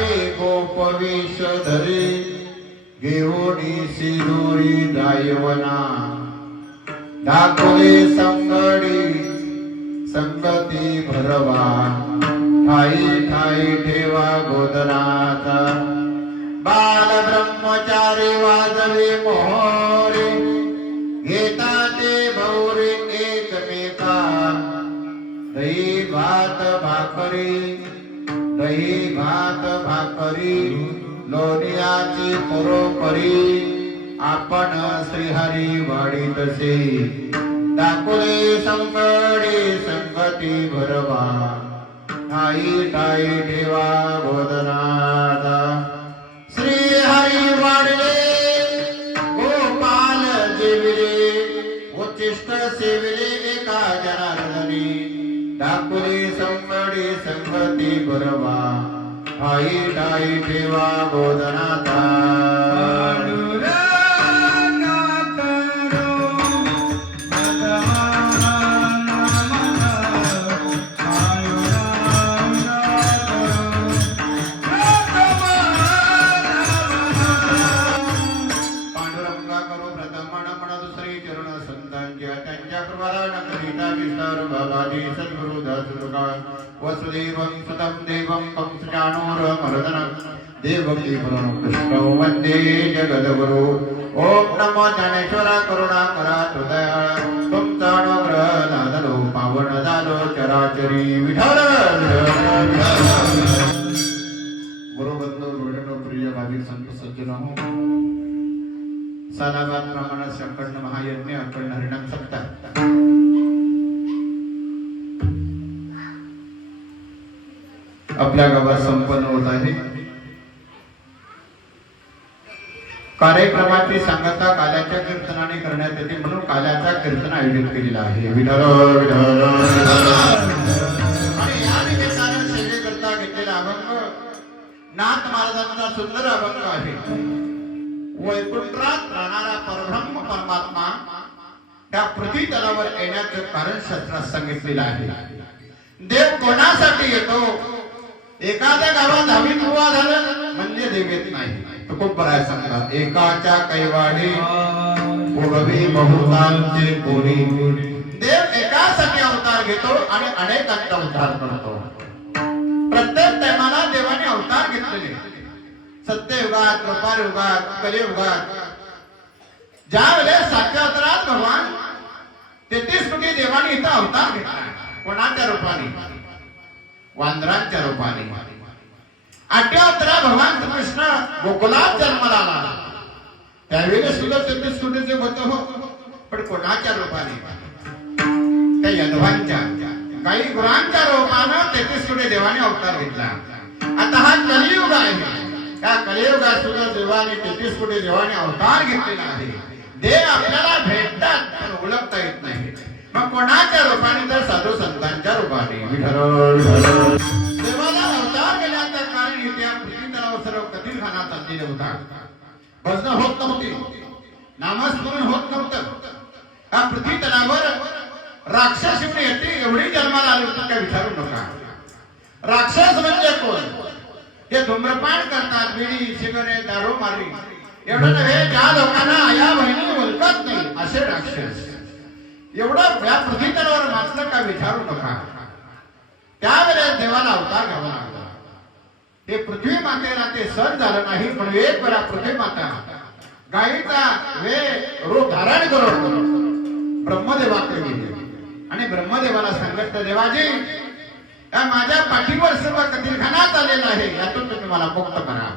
रे गोपवेश धरे घेऊनी सिंदुरी दायवना दाखवले संगडी संगती भरवा ठाई ठाई ठेवा गोदनाचा बाल ब्रह्मचारी वाजवे मोहरे घेता ते भौरे एकमेका दही भात भाकरी लोणियाची परोपरी आपण श्रीहरी वाढीतसे दाखवले संकटे संगती भरवा ठाई ठाई ठेवा बोधनाचा श्रीहरी वाढले गोपाल जेविले उच्चिष्ट सेविले एका जनार्दनी दाखवले संकटे संगती भरवा ठाई ठाई ठेवा बोधनाचा वसुदेवं सुतं देवं कंसचाणूरमर्दनं देवकी पुराण कृष्णो वन्दे जगद्गुरु ओम नमो ज्ञानेश्वर करुणाकरा हृदयाळ तुमचा अनुग्रह लादलो पावन झालो चराचरी विठ्ठल गुरुबंधू गुरुजनो प्रिय भाविक संत सज्जनो सालाबाद प्रमाणात संकट महायज्ञ अखंड हरिनाम सप्ताह आपल्या गावात संपन्न होत आहे. कार्यक्रमाची सांगता काल्याच्या कीर्तनाने करण्यात येते म्हणून काल्याचा कीर्तन आयोजित केलेला आहे. विठ्ठल विठ्ठल आणि या निमित्ताने सेवेकरता घेतलेला अभंग नाथ महाराजांचा सुंदर अभंग आहे. वैकुंठात राहणारा परब्रह्म परमात्मा त्या पृथ्वी तलावर येण्याचे कारण शास्त्रात सांगितलेलं आहे. देव कोणासाठी येतो? एखाद्या गावात 10वी विवाह झालं म्हणजे देव येत नाही. तुकोबराय सांगतात एकाच्या कैवाडी उगवी बहुतांचे कोणी. देव एकासाठी अवतार घेतो आणि अनेकांचा उद्धार करतो. प्रत्येक टायमाला देवाने अवतार घेतलेले सत्ययुगात कृपार युगात कलियुगात. ज्या वेळेस 7व्या अवतारात भगवान 33 कोटी देवाने इथं अवतार घेतला. कोणाच्या रूपाने? वांद्रांच्या रूपाने. 8व्या अवतारात भगवान कृष्ण गोकुलात जन्माला आला. त्यावेळेला सुद्धा 33 कोटीचे होत हो, पण कोणाच्या रूपाने? त्या यदवांच्या काही गुरांच्या रूपानं 33 कोटी देवाने अवतार घेतला. आता हा कलियुग आहे. त्या कलियुगात सुद्धा देवाने 33 कोटी देवाने अवतार घेतलेला आहे. देव आपल्याला भेटतात पण ओळखता येत नाही. मग कोणाच्या रूपाने? तर साधू संतांच्या रूपाने. देवाला अवतार केल्याचं कारण इथे पृथ्वी तलावर सर्व कथीरखाना चाललेला होता. भजन होत नव्हती, नामस्मरण होत नव्हतं. हा पृथ्वी तलावर राक्षस येते एवढी जन्माला आली होती काय विचारू नका. राक्षस म्हणजे कोण? ते धूम्रपान करतात, बिडी सिगारेट दारू मारली. एवढं नव्हे, ज्या लोकांना आया बहिणी ओळखत नाही असे राक्षस. एवढं या पृथ्वी तलावर मात्र काय विचारू नका. त्यावेळेस देवाला अवतार घ्यावा लागला. ते पृथ्वी मातेला ते सण झालं नाही पण एक वेळा पृथ्वी माता गायीचा रूप धारण करून ब्रह्मदेवाकडे गेले आणि ब्रह्मदेवाला सांगितलं देवाजी माझ्या पाठीवर सर्व कथीरखाना चाललेला आहे, यातून तुम्ही मला मुक्त करा.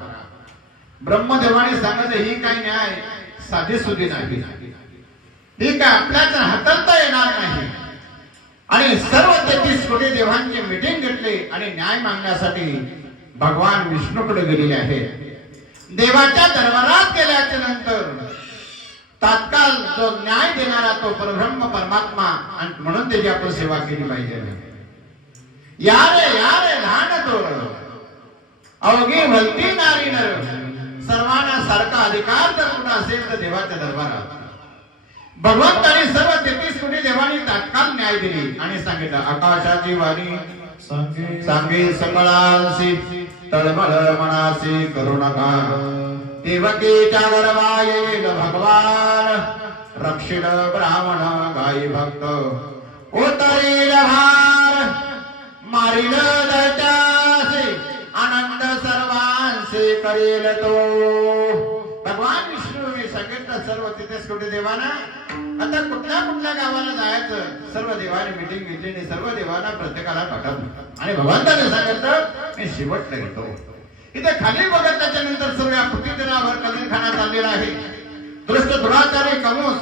ब्रह्मदेवाने सांगितलं ही काही न्याय साधी सुधी नाही. ही काय आपल्याच हाताळता येणार नाही. आणि सर्व 33 कोटी देवांची मीटिंग घेतली आणि न्याय मागण्यासाठी भगवान विष्णूकडे गेलेले आहेत. देवाच्या दरबारात गेल्याच्या नंतर तात्काळ जो न्याय देणारा तो परब्रह्म परमात्मा आणि म्हणून त्याची आपण सेवा केली पाहिजे. या रे लहान थोर अवघी भलती नारी नर सर्वांना सारखा अधिकार जर कुठं असेल तर देवाच्या दरबारात. भगवंताने सर्व 33 कोटी देवांनी तात्काळ न्याय दिली आणि सांगितलं आकाशाची वाणी सांगे सकळांसी तळमळ मनासी करू नका देवकीच्या गर्भा येईल भगवान रक्षिण ब्राह्मण गाई भक्त उतरील भार मारील दैत्यासी आनंद सर्वांशी करील तो भगवान विष्णूने सांगितलं सर्व तिथेच कुठे देवाना आता कुठल्या कुठल्या गावाला जायचं सर्व देवाने मीटिंग घेतली आणि सर्व देवांना प्रत्येकाला पाठवलं आणि भगवंताने सांगितलं मी शेवटला घेतो इथे खाली बघितल्याच्या नंतर सर्व या पृथ्वीतलावर कलीखाना चाललेला आहे दृष्ट दुराचारी कमोस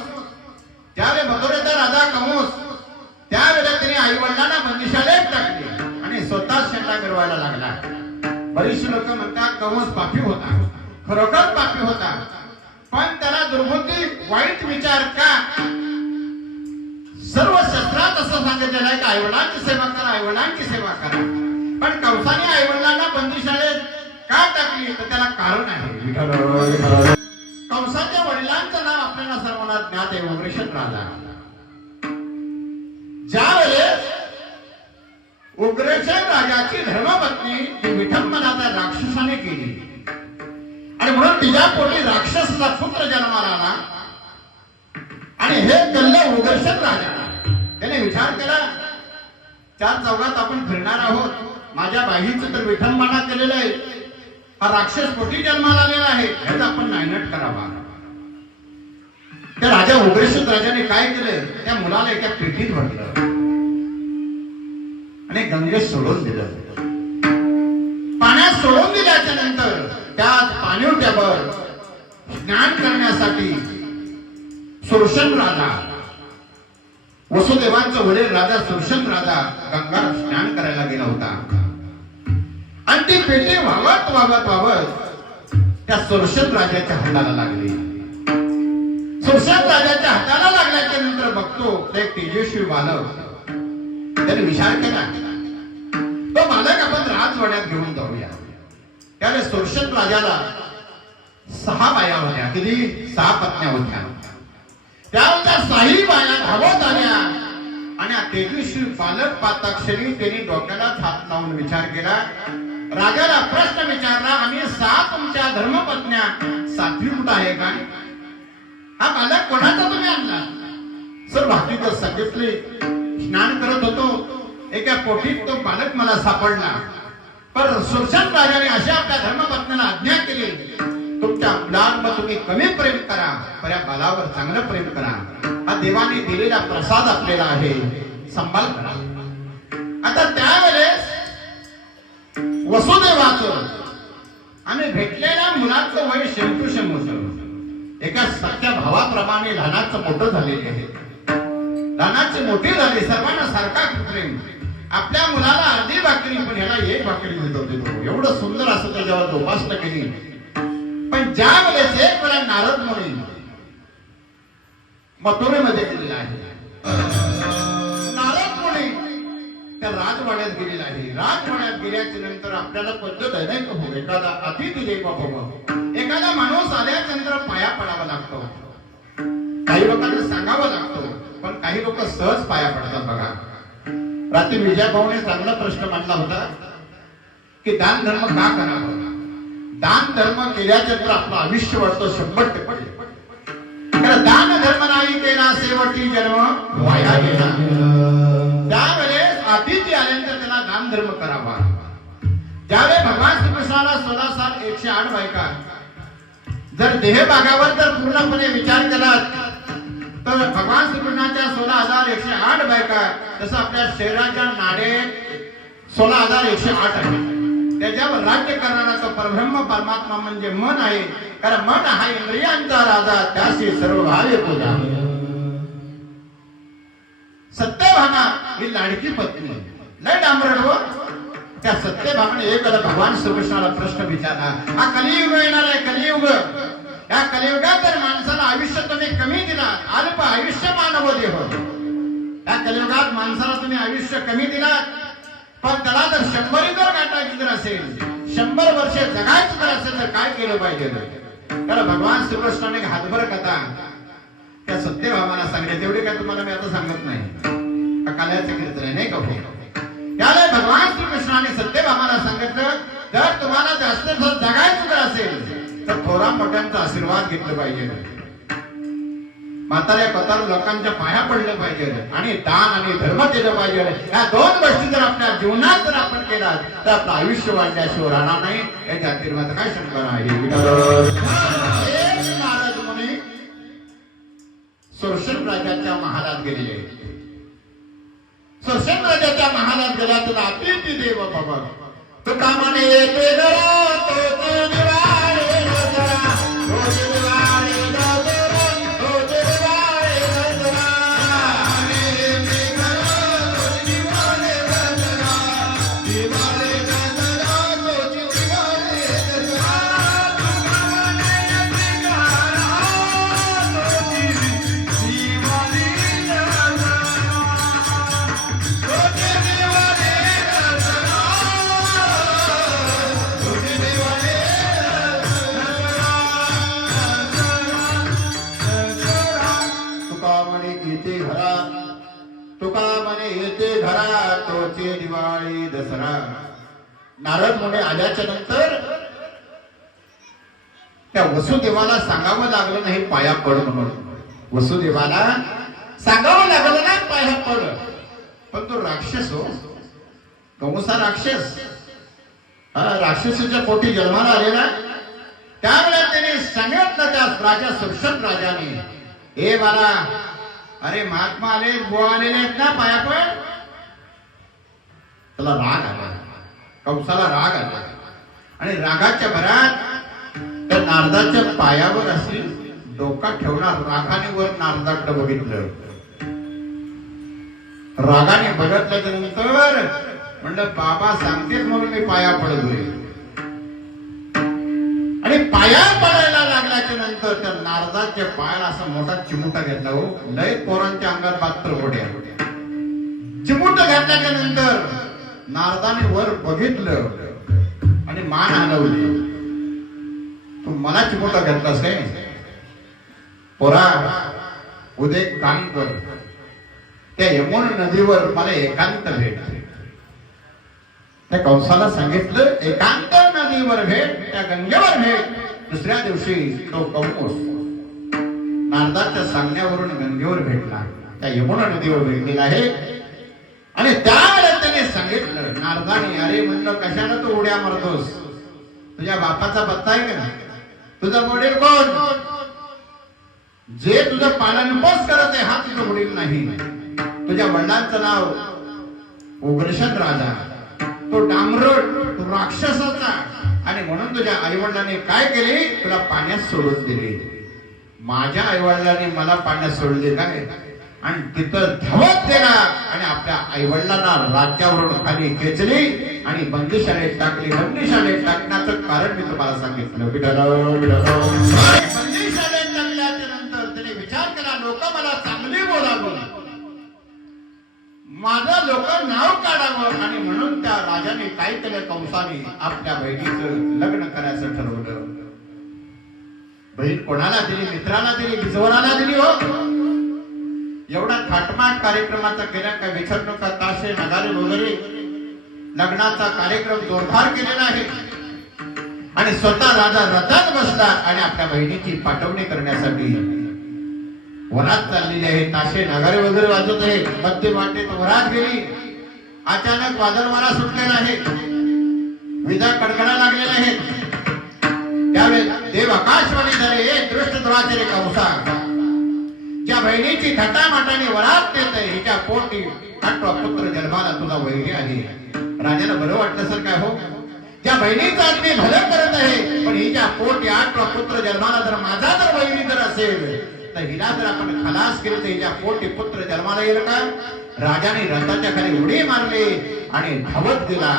त्यावेळी मथुरेचा राजा कमोस त्यावेळेला त्याने आई वडिलांना बंदिशालयात टाकले आणि स्वतः शेंडा मिरवायला लागला बरीचशी लोक म्हणतात कमोस पापी होता खरोखर पापी होता पण त्याला दुर्बुद्धी वाईट विचार का सर्व शास्त्रात असं सांगितलेलं आहे की आईवडिलांची सेवा करा आईवडिलांची सेवा करा पण कंसाने आईवडिलांना बंदिशाळेत का टाकली तर त्याला कारण आहे कंसाच्या वडिलांचं नाव आपल्याला सर्वांना ज्ञात आहे उग्रसेन राजा ज्यावेळेस उग्रसेन राजाची धर्मपत्नी विठंबनाचा राक्षसाने केली आणि म्हणून तिच्या पोटी राक्षसाचा पुत्र जन्माला आला आणि हे कल्लं उग्रसेन राजा त्याने विचार केला चार चौघात आपण फिरणार आहोत माझ्या बाईचं तर विठंबना केलेलं आहे हा राक्षस पोटी जन्माला आलेला आहे ह्याचा आपण नायनाट करावा त्या राजा उग्रसेन राजाने काय केलं त्या मुलाला एका पेटीत भरलं आणि गंगेत सोडून दिलं पाण्यात सोडून दिल्याच्या नंतर त्यात पाणीवर स्नान करण्यासाठी सुरशन राजा वसुदेवांचा वडील राजा सुरशन राजा गंगा स्नान करायला गेला होता आणि ती पेटी वावत वावत वावत त्या सुरशन राजाच्या हाताला लागली सुरशन राजाच्या हाताला लागल्याच्या नंतर बघतो एक तेजस्वी बालक त्याने विचार केला तो बालक आपण राजवाड्यात घेऊन जाऊया त्याने सुरशन राजाला 6 बाया होत्या किती 6 पत्न्या होत्या त्या 6 बाया धावत आल्या आणि तेजस्वी बालक पाताक्षरी त्यांनी डोक्याला हात लावून विचार केला राजाला प्रश्न विचारला आम्ही 6 तुमच्या धर्मपत्न्या 7वी कुठं आहे का हा बालक कोणाचा तुम्ही आणला सर बाकीचं सांगितले स्नान करत होतो एका पोटीत तो बालक मला सापडला पण सुरशन राजाने अशा आपल्या धर्मपत्नीला आज्ञा केली तुमच्या मुलांवर तुम्ही कमी प्रेम करा पण या बालावर चांगलं प्रेम करा हा देवाने दिलेला प्रसाद आपल्याला आहे संभाळ करा आता त्यावेळेस वसुदेवाचं आणि भेटलेल्या मुलाचं वय शेम टू शेम होतं एका सख्या भावाप्रमाणे लहानाचं मोठं झालेले आहे लहानाची मोठी झाली सर्वांना सारखा प्रेम आपल्या मुलाला अर्धी भाकरी पण ह्याला 1 भाकरी देतो एवढं सुंदर असं त्याच्यावर जोपासना केली पण ज्या वेळेस एक वेळा नारद मुनी मथुरेमध्ये गेलेला आहे नारद मुनी त्या राजवाड्यात गेलेला आहे राजवाड्यात गेल्याच्या नंतर आपल्याला पद्धत आहे नाही का एखादा अतिथी देव भव एखादा माणूस आल्याच्या नंतर पाया पडावा लागतो काही लोकांना सांगावं लागतो पण काही लोक सहज पाया पडतात बघा रात्री विजयभाऊने चांगला प्रश्न मांडला होता की दान धर्म का करावा दान धर्म केल्याच्या नंतर आपलं आयुष्य वाढतो 100% कारण दान धर्म नाही केला शेवटी जन्म वाया गेला त्यावेळेस अतिथी आल्यानंतर त्याला दान धर्म करावा ज्यावेळेस भगवान श्रीकृष्णाला 16 साल 108 बायका जर देहभागावर जर पूर्णपणे विचार केला तर भगवान श्रीकृष्णाच्या 16,108 बायका तसं आपल्या शरीराच्या नाडे 16,108 आहे त्याच्यावर राज्य करणारा तो परब्रह्म परमात्मा म्हणजे मन आहे कारण मन हा इंद्रियांचा राजा त्याशी सर्व भावे पूजा सत्यभामा ही लाडकी पत्नी लय डांबरडव त्या सत्यभामाने एकदा भगवान श्रीकृष्णाला प्रश्न विचारला हा कलियुग येणार आहे कलियुग या कलियुगात जर माणसाला आयुष्य तुम्ही कमी दिला अल्प आयुष्य मानव देह या कलियुगात माणसाला तुम्ही आयुष्य कमी दिला पण त्याला जर 100 जर गाठायची जर असेल 100 वर्ष जगायचं जर असेल तर काय केलं पाहिजे तर भगवान श्रीकृष्णाने हातभर कथा त्या सत्यभामाला सांगितले तेवढे काय तुम्हाला मी आता सांगत नाही काल्याचं कीर्तन आहे नाही का त्याला भगवान श्रीकृष्णाने सत्यभामाला सांगितलं जर तुम्हाला जास्त जगायचं असेल तर थोरा मोठ्यांचा आशीर्वाद घेतला पाहिजे, म्हाताऱ्या कतार लोकांच्या पाया पडलं पाहिजे आणि दान आणि धर्म केलं पाहिजे. या दोन गोष्टी जर आपल्या जीवनात जर आपण केला तर आपलं आयुष्य वाढल्याशिवाय राहणार नाही. याच्या आशीर्वाद काय शंका आहे. नारद मुनी सुरसेन राजाच्या महालात गेलेले. सुरसेन राजाच्या महालात गेला तर अतिथी देव बाबा तो कामाने येते दिवाळी दसरा. नारद मुनी आल्याच्या नंतर त्या वसुदेवाला सांगावं लागलं नाही पाया पड म्हणून. वसुदेवाला सांगावं लागलं नाही पाया पड. पण तो राक्षस हो, कंसा राक्षस, राक्षसाच्या पोटी जन्माला आलेला. त्यावेळेला त्याने सांगितलं त्या राजा सुरसेन राजाने, हे बाला, अरे महात्मा आले, बुवा आलेले आहेत ना, पाया पड. त्याला राग आला, कंसाला राग आला आणि रागाच्या भरात त्या नारदाच्या पायावर अशी डोका ठेवणार रागाने वर नारदाकडे बघितलं. रागाने बघितल्याच्या नंतर म्हणलं बाबा सांगतेच म्हणून मी पाया पडतोय. आणि पाया पडायला लागल्याच्या नंतर त्या नारदाच्या पायाला असा मोठा चिमुटा घेतला. हो, लय पोरांच्या अंगात बात्र होड्या. चिमुटा घातल्याच्या नंतर नारदाने वर बघितलं आणि मान हलवली. तू मला चिमुटा घेतलास काय? पोरा, उद्या काम कर, त्या यमुन नदीवर मला एकांत भेट. त्या कंसाला सांगितलं एकांत नदीवर भेट, त्या गंगेवर भेट. दुसऱ्या दिवशी तो कंस नारदाच्या सांगण्यावरून गंगेवर भेटला, त्या यमुना नदीवर भेटलेला आहे. आणि त्यावेळेला त्याने सांगितलं नारदाने, अरे म्हणलं कशाला तू उड्या मारतोस? तुझ्या बापाचा पत्ता आहे का? तुझा वडील कोण? जे तुझं पालनपोष करत आहे हा तुझा वडील नाही. तुझ्या वडिलांचं नाव उग्रसेन राजा, तो डांबरट, तो राक्षसाचा. आणि म्हणून तुझ्या आईवडिलांनी काय केले? तुला पाण्यात सोडून दिले. माझ्या आईवडिलांनी मला पाण्यात सोडले काय? आणि तिथं धावत गेला आणि आपल्या आईवडिलांना राज्यावरून खाली खेचली आणि बंदिशाळेत टाकली. बंदिशाळेत टाकण्याचं कारण मी तुम्हाला सांगितलं. बंदिशाळेत टाकल्याच्या नंतर त्याने विचार केला, लोक मला चांगली बोलावं, माझं लोक नाव काढावं. आणि म्हणून त्या राजाने काय केलं, कंसाने आपल्या बहिणीचं लग्न करायचं ठरवलं. बहीण कोणाला दिली? मित्राला दिली, बिजवराला दिली. हो, एवढा थाटमाट कार्यक्रमाचा केला, काय विचार नका. ताशे नगारे वगैरे लग्नाचा कार्यक्रम जोरदार केलेला आहे. आणि स्वतः राजा रथात बसला आणि आपल्या बहिणीची पाठवणी करण्यासाठी वरात चाललेली आहे. ताशे नगारे वगैरे वाजत आहे. मध्य वाटेत वरात गेली. अचानक वादळवारा सुटलेला आहे, विजा कडकडा लागलेला आहे. त्यावेळेस देव आकाशवाणी झाले, हे दृष्ट दुराचारी कंसा, ज्या बहिणीची थटामाटाने वरात देत आहे हिच्या पोटी 8वा पुत्र जन्माला तुला वैरी आली. राजाला बरं वाटलं सर काय? हो, ज्या बहिणीचं अगदी भलं करत आहे पण हिच्या पोटी 8वा पुत्र जन्माला जर माझा जर वैरी जर असेल तर हिला जर आपण खलास केलं तर हिच्या पोटी पुत्र जन्माला येईल का? राजाने रथाच्या खाली उडी मारली आणि धावत गेला.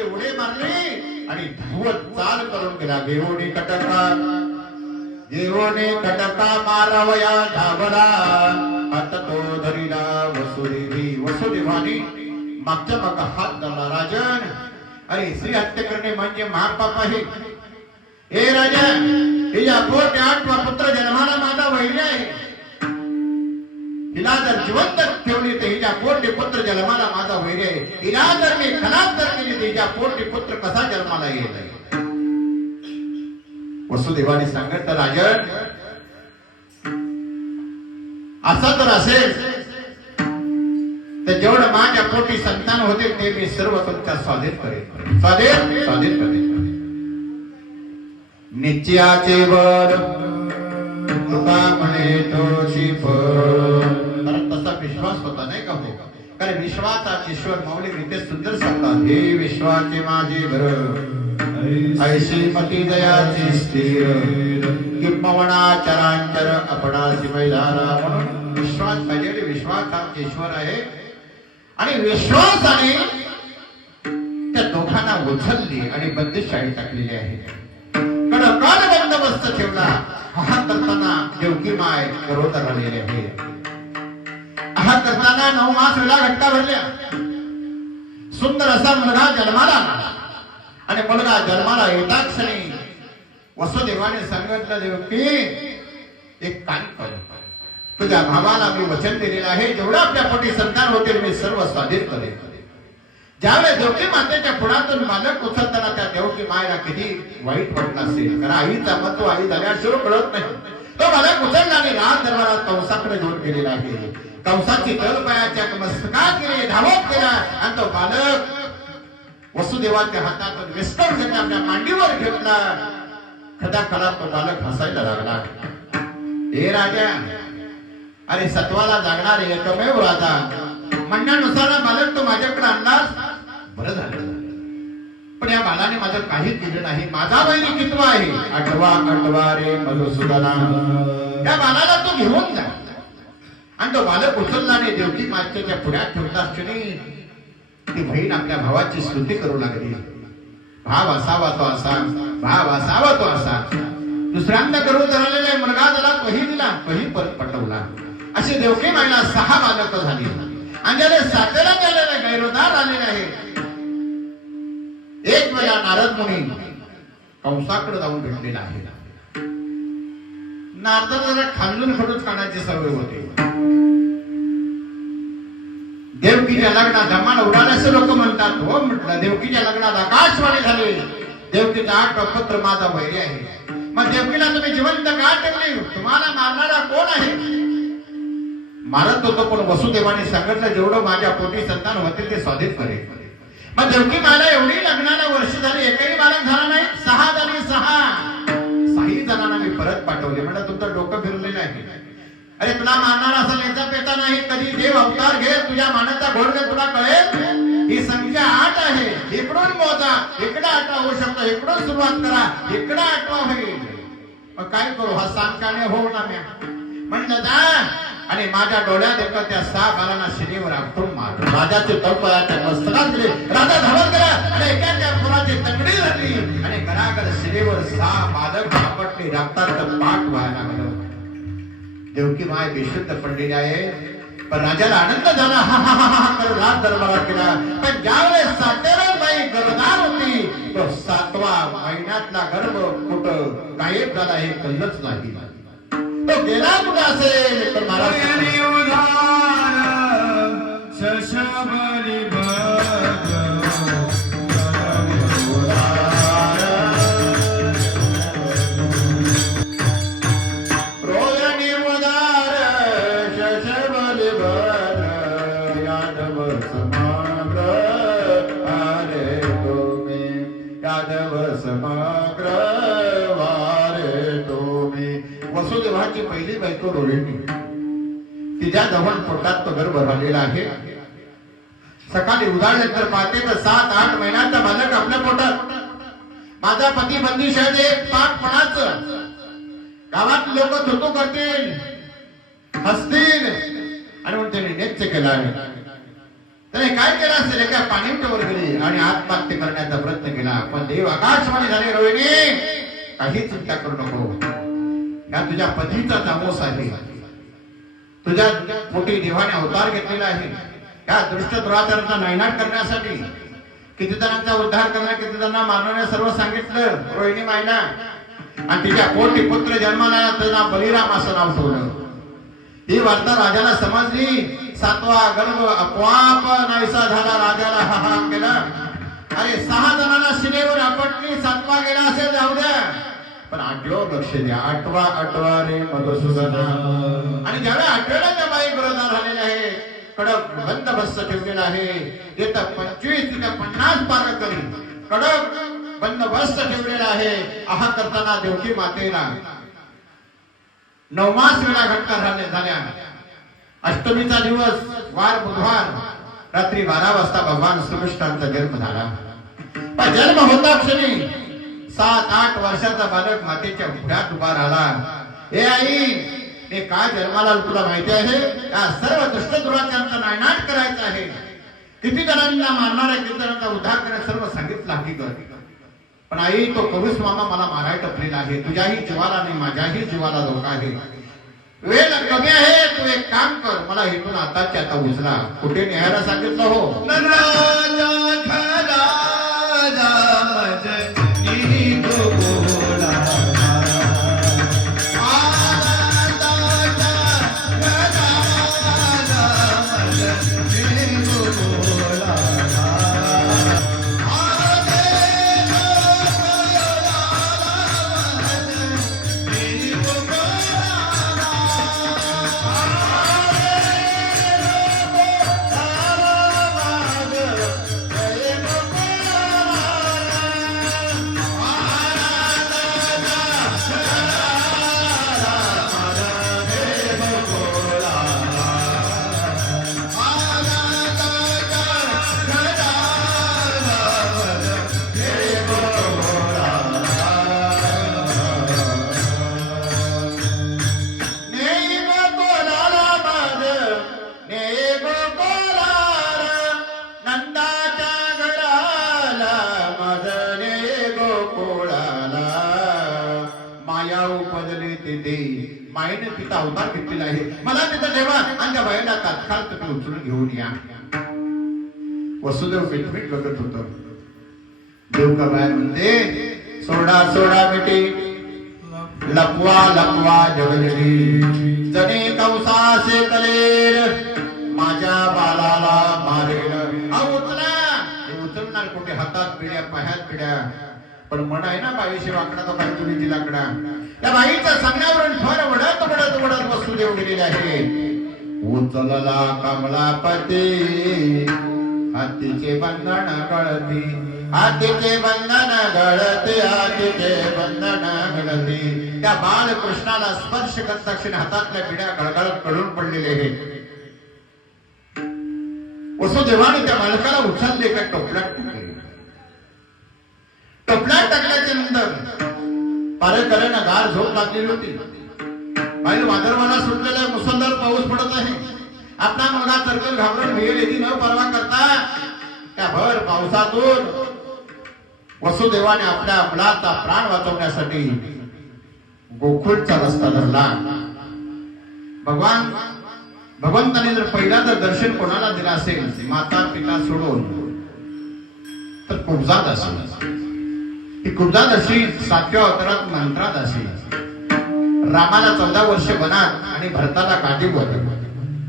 खाली उडी मारली आणि धावत चाल करून गेला. घेऊन कटका मारवया धावला, हात तो धरिला वसुदेवी. वसुदेवानी मागच्या माग हात धरला. राजन, अरे स्त्री हत्या करणे म्हणजे महापाप आहे. हे राजा, हिच्या पोटी 8वा पुत्र जन्माला माझा वैरी आहे. हिला जर जिवंत ठेवली तर हिच्या पोटी पुत्र जन्माला माझा वैरी आहे. हिला जर मी खलास जर केली तर हिच्या पोटी पुत्र कसा जन्माला येईल. वसुदेवाने सांगितलं, राजन असं जर असेल तर जेवढं माझ्या पोटी संतान होते ते मी सर्व तुमच्या स्वाधीन करेन. स्वाधीन करेन. नित्याचे वर तुका म्हणे तोशी फळ. कारण तसा विश्वास होता नाही का हो. कारण विश्वाचा ईश्वर माऊली इथे सुंदर सांगतात, हे विश्वाचे माझे घर ऐशी मती दयाची स्थिर किंबवना चरांचर अपडासी मैदाना. म्हणून विश्वास पाहिजे. विश्वास हा ईश्वर आहे आणि विश्वासाने त्या दोघांना उचलली आणि बंदिशाळी टाकलेली आहे. कडकाल बंदोबस्त ठेवला. हा करताना देवकी माय गरोदर आलेले आहे. हा करताना 9 मास वेळा घट्टा भरल्या. सुंदर असा मुलगा जन्माला आणि मुलगा जन्माला येता क्षणी वसुदेवाने सांगितलं, देवकी एक काम कर, तुझ्या भावाला मी वचन दिलेलं आहे, जेवढं आपल्या पोटी संतान होतील मी सर्व स्वाधीन करेन. ज्यावेळेस देवकी मातेच्या पुढातून बालक उचलताना त्या देवकी मायला किती वाईट वाटलं असेल. कारण आईचा महत्व आई झाल्याशिवाय कळत नाही. तो बालक उचलला आणि राज दरबारात कंसाकडे घेऊन गेलेला आहे. कंसाची तळपायाच्या मस्तकात गेले, धावत गेला आणि तो बालक वसुदेवाच्या हातातून विस्कळून आपल्या मांडीवर घेतला. खदा खरा तो बालक हसायला लागला. हे राजा, अरे सत्वाला जागणारे एकमेव राजा, म्हणण्यानुसार बालक तो माझ्याकडे आणलास, बरं झालं. पण या बालाने माझं काहीच दिलं नाही. माझा वैरी कितवा आहे? 8वा रे मधुसूदना. त्या बालाला तो घेऊन जा. आणि तो बालक उचलला आणि देवकी मातेच्या पुढ्यात ठेवता क्षणी ती बहीण आपल्या भावाची स्तुती करू लागली. भाव असावा तो असा, भाव असावा तो असा. दुसऱ्यांदा करून धरलेला मुलगा झाला, तोही दिला, तोही परत पटवला. अशी देवकी मायला 6 बालक झाली. आणि ज्याला 7व्याला गेलेले गैरोदार आलेले आहे. एक वेळा नारद मुनी कंसाकडे जाऊन भेटलेला आहे. नारदाला जरा खांदून खडूच काढायची सवय होती. देवकीच्या लग्नात धमाल उडाले असे लोक म्हणतात. हो म्हटलं, देवकीच्या लग्नात आकाशवाणी झाली. देवकीचा 8वा पुत्र माझा वैरी आहे. मग देवकीला तुम्ही जिवंत का ठेवली? तुम्हाला मारणारा कोण आहे? मारत होतो, पण वसुदेवाने सांगितलं, जेवढं माझ्या पोटी संतान होतील ते स्वाधीन करेल. मग देवकी मला एवढी लग्नाला वर्ष झाली, एकही बालक झाला नाही. 6 झाली. 6 जणांना मी परत पाठवले. म्हणजे तुमचं डोकं फिरलेलं आहे. अरे तुला मारणार असं लेचा पेता नाही. कधी देव अवतार घे, तुझ्या मानाचा घोड तुला कळेल. ही संख्या 8 आहे. इकडून मोजा, इकडं 8 होऊ शकतो. इकडून सुरुवात करा, इकडं 8 होईल. मग काय करू? हा सांगकाने हो ना. म्या म्हणलं जा आणि माझ्या डोळ्यात एका त्या 6 बालांना शिनेवर आपटून मार. राजाचे तळपायाच्या मस्तकात गेले. राजा धावत गेला आणि एकाच्या फुलाची तंगडी झाली आणि घराघर शिनेवर 6 बालक आपटले. रक्ताचं पाठ व्हायला लागलं. देवकी माय बेशुद्ध पडलेली आहे. पण राजाला आनंद झाला. हा हा हा हा कर राज दरबारात केला. पण ज्यावेळेस 7व्या बाई गर्भधार होती, तो 7वा महिन्यातला गर्भ कुठं गायब झाला हे कळलंच नाही. तो गेला कुठं असेल? तर महाराज वसुदेवाची पहिली बायको रोहिणी, तिच्या जवळ पोटात तो गर्भ झालेला आहे. सकाळी उदाहरणार्थ पाहते तर 7-8 महिन्याचा बालक आपल्या पोटात. माझा पती बंदिशाचे पाकपणाचं गावात लोक थुतू करतील, हसतील आणि म्हणून त्यांनी नेत्य केला आहे. त्याने काय केलं असेल एका पाणीवट्यावर गेली आणि आत्महत्या करण्याचा प्रयत्न केला. पण देव आकाशवाणी झाले, रोहिणी काही चिंता करू नको, या तुझ्या पतीचा तामोस आहे, तुझ्या पोटी देवाने अवतार घेतलेला आहे या दृष्ट दुराचारांचा नायनाट करण्यासाठी. किती जणांचा उद्धार करणार, किती जणांना मारण्याने सर्व सांगितलं रोहिणी मायला. आणि तिच्या पोटी पुत्र जन्माला त्याला बलिराम असं नाव ठेवलं. ही वार्ता राजाला समजली. 7वा गर्भ आपोआप नाहीसा झाला. राजाला हा केला, अरे 6 जणांना शिलेवर आपटली, 7वा गेला असेल जाऊ द्या, पण 8वा लक्ष द्या. 8वा रे मधुसूदना. आणि ज्यावेळेस 8व्याला त्या बाई बरोबर झालेला आहे, कडक बंदोबस्त ठेवलेला आहे. येतं 25 तिथं 50 पार करी कडक बंदोबस्त ठेवलेला आहे. आहा करताना देवकी मातेला 9 वेळा घटका झाल्या. अष्टमीचा दिवस वार बुधवार रात्री 12 वाजता भगवान श्रीकृष्णांचा जन्म झाला. पण जन्म होता क्षणी 7-8 वर्षाचा बालक मातेच्या पुढ्यात उभा राहिला. हे आई, हे का जन्माला तुला माहिती आहे? या सर्व दुष्ट दुराचारांचा नायनाट करायचा आहे. किती जणांना मारणार आहे, किती जणांचा उद्धार करायचा सर्व सांगितलं हकीकत. पण आई, तो करुस मामा मला मारायला टपलेला आहे. तुझ्याही जीवाला आणि माझ्याही जीवाला धोका आहे. वेळ कमी आहे, तू एक काम कर, मला इथून आताच्या आता उचला. कुठे न्यायला सांगितलं हो? मायेने तिचा अवतार घेतलेला आहे. मला तिथं ठेवा आणि त्या बाईला तात्काळ तुम्ही उचलून घेऊन या. वसुदेव मिटमिट बघत होत. देव का बाय म्हणते, सोडा सोडा मिठी लपवा लपवा जगजगी, जने कौसासे कलेर माझ्या बालाला मारेल. अहो उचला. हे उचलणार कुठे? हातात पिढ्या, पायात पिढ्या. पण म्हण आहे ना, बाईशी वाकडा तो काही तुरी लाकडा. त्या बाईच्या सांगण्यावरून फर वडत वडत वडत वसुदेव गेलेले आहे. उचलला कमलापती, हातीचे बंधन गळती, हातीचे बंधन गळते, हातीचे बंधन गळती. त्या बालकृष्णाला स्पर्श करता क्षणी हातातल्या पिढ्या गळगळत कळून पडलेले आहेत. वसुदेवाने त्या बालकाला उचलले, का टोपल्यात टाकले. टोपल्यात टाकल्याच्या नंतर पारेकऱ्यांना गार झोप लागलेली होती. बाहेर वादळवाना सुटलेला मुसळधार पाऊस पडत आहे. आपला मुलगा सर्कल घाबरून भियेल येथे न परवा करता त्या भर पावसातून वसुदेवाने आपल्या मुलाचा प्राण वाचवण्यासाठी गोकुळचा रस्ता धरला. भगवंताने जर पहिला जर दर्शन कोणाला दिला असेल, माता पिता सोडून, तर कुब्जात असेल. ही कुब्जादशी 7व्या अवतारात मंत्रात असेल. रामाला 14 वर्ष वनात आणि भरताला काठीवर,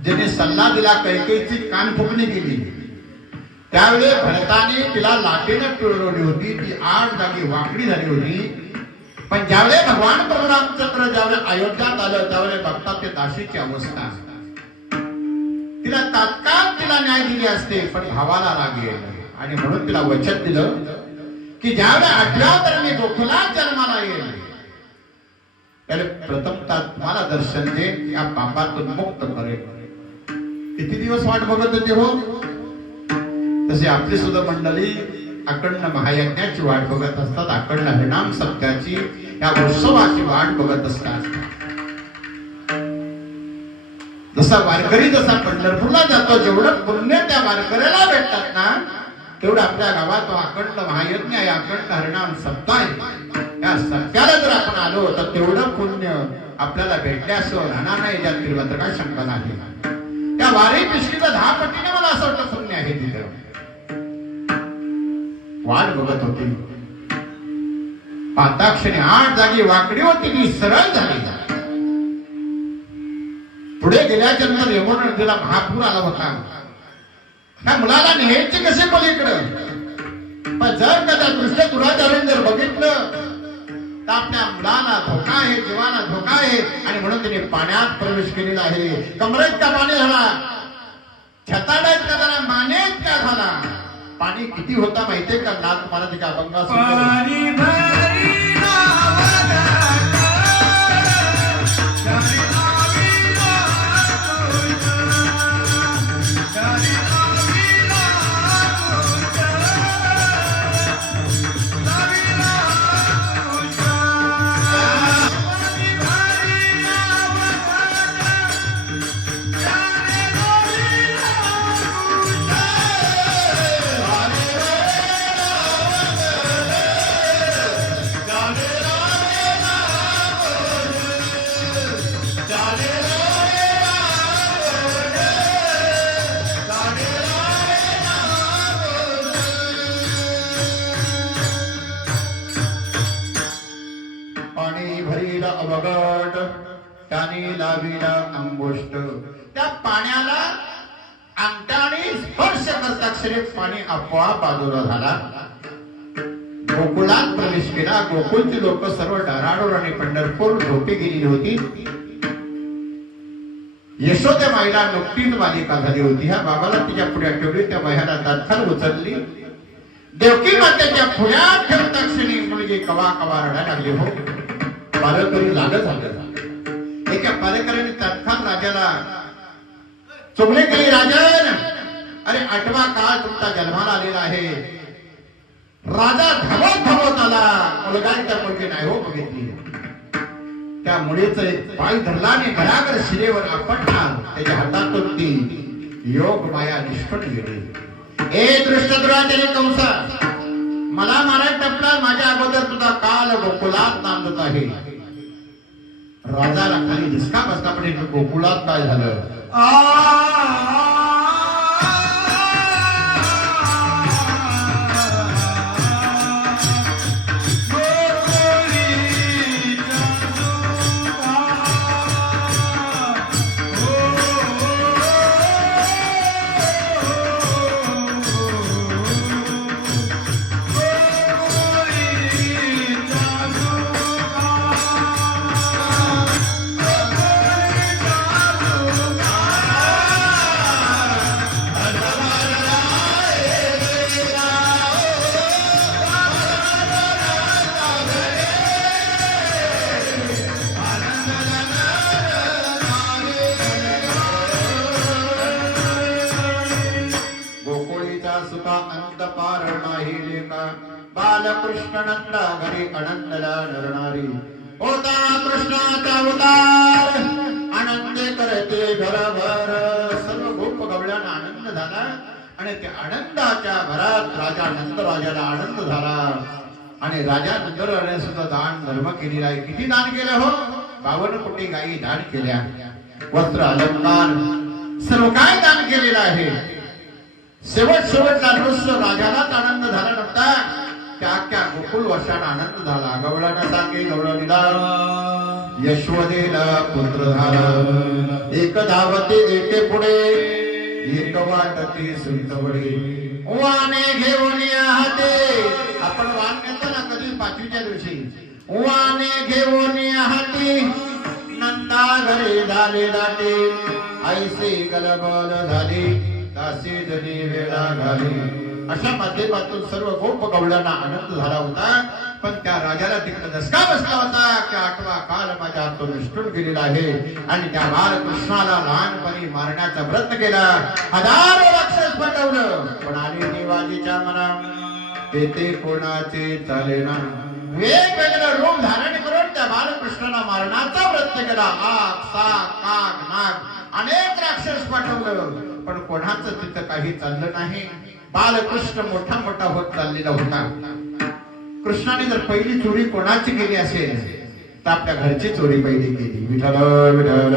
ज्याने सल्ला दिला, कैकेयीची कानफुकणी केली. त्यावेळी भरताने तिला लाटेनं पिळवली होती. ती 8 जागी वाकडी झाली होती. पण ज्यावेळेस भगवान प्रभू रामचंद्र ज्यावेळेस अयोध्यात आलं, त्यावेळेस बघतात ते दासीची अवस्था. तिला तात्काळ तिला न्याय दिली असते, पण भावाला राग येईल. आणि म्हणून तिला वचन दिलं की ज्यावेळेस 8व्या तर मी गोकुळात जन्माला येईल, त्याला प्रथमतः तुम्हाला दर्शन दे, या पापातून मुक्त करेल. किती दिवस वाट बघत होते हो? तसे आपली सुद्धा मंडळी अखंड महायज्ञाची वाट बघत असतात, अखंड हरिनाम सत्याची या उत्सवाची वाट बघत असतात. जसा वारकरी जसा पंढरपूरला जातो, जेवढं पुण्य त्या वारकऱ्याला भेटतात ना, तेवढं आपल्या गावात अखंड महायज्ञ आहे, अखंड हरिनाम सप्ताह आहे. त्या सप्त्याला जर आपण आलो तर तेवढं पुण्य आपल्याला भेटल्याशिवाय राहणार नाही, यात मात्र काय शंका नाही. त्या वारी पिशवीला 10 पटीने मला असं वाटतं पुण्य आहे. तिथं वाट बघत होती, पाताक्षणी 8 जागी वाकडी होती, ती सरळ झाली. पुढे गेल्याच्या नंतर यमुना नदीला महापूर आला होता. त्या मुलाला न्यायचे कसे पलीकडं? पण जर का त्या दृष्ट दुराचाराने जर बघितलं तर आपल्या मुलाला धोका आहे, जीवाला धोका आहे, आणि म्हणून त्याने पाण्यात प्रवेश केलेला आहे. कमरेत का पाणी झाला, छताडात का झाला, मानेत का झाला. पाणी किती होता माहितीये का? नाथ तुम्हाला ते का अभंगा अवघड त्याने लाविला अंगुष्ट. त्या पाण्याला अंगठाने स्पर्श करता क्षणी पाणी आपोआप बाजूला झाला. गोकुळात प्रवेश केला. गोकुळची लोक सर्व डराडोर आणि पंढरपूर झोपी गेलेली होती. यशोदे माईला नुकतीच मालिका झाली होती. ह्या बाबाला तिच्या पुढ्यात ठेवली. त्या वह्याला तत्काळ उचलली. देवकी मातेच्या पुढ्यात ठेवता क्षणी मुलगी कवा कवा रडायला लागली. हो, पालकरी लागत झालं. एका पालकऱ्याने तत्काळ राजाला चुगली केली. राजन, अरे 8वा काळ तुमचा जन्माला आलेला आहे. राजा धावत धावत आला. मुलगा त्या मुलगी नाही हो बघितली. त्या मुलीचं एक पाय धरला आणि घराकडे शिरेवर आपटला. त्याच्या हातातून ती योग माया निष्ठून गेली. ए दृष्टद्रोहाचे कंसा, मला मारायला टपला. माझ्या अगोदर तुझा काल गोकुलात नांदत आहे. राजाला खाली दिसका बसला. पण गोकुळात काय झालं? बालकृष्ण नंदा घरी आनंदला नरणारी. होता कृष्णाचा अवतार, आनंद करते घरभर. सर्व गोप गवळ्यांना आनंद झाला. आणि त्या आनंदाच्या भरात राजा नंदराजाला आनंद झाला. आणि राजा नंदराजाने सुद्धा दान धर्म केलेला आहे. किती दान केलं हो? 52 कोटी गायी दान केल्या. वस्त्र अलंकार सर्व काय दान केलेलं आहे. शेवटला नुसतं राजालाच आनंद झाला नव्हता, त्या गोकुळ वर्षाला आनंद झाला. गवळाला सांगे गवळणीला यशोदेला पुत्र झाला. एक धावते एके पुढे, एक वाटते सुंदवडे. वाने घेऊन हाते, आपण वाण घेतो ना कधी 5वीच्या दिवशी. वाने घेऊन हाती नंदा घरी झाले दाटे. ऐसे गलबल झाली तासी जनी वेळा घाली. अशा माध्यमातून सर्व गोप गवळ्यांना आनंद झाला होता. पण त्या राजाला तिकडे दसका बसला होता की 8वा काल माझ्या हातून निष्ठून गेलेला आहे. आणि त्या बालकृष्णाला लहानपणी मारण्याचा प्रयत्न केला. हजारो राक्षस पाठवलं, पण आली देवाजीच्या मना तेथे कोणाचे चालेना. वेगवेगळं रूप धारण करून त्या बालकृष्णाला मारण्याचा प्रयत्न केला. आग, साग, काग, नाग अनेक राक्षस पाठवलं, पण कोणाचं तिथं काही चाललं नाही. बालकृष्ण मोठा मोठा होत चाललेला होता. कृष्णाने जर पहिली चोरी कोणाची केली असेल तर आपल्या घरची चोरी पहिली केली. विठ्ठल विठ्ठल.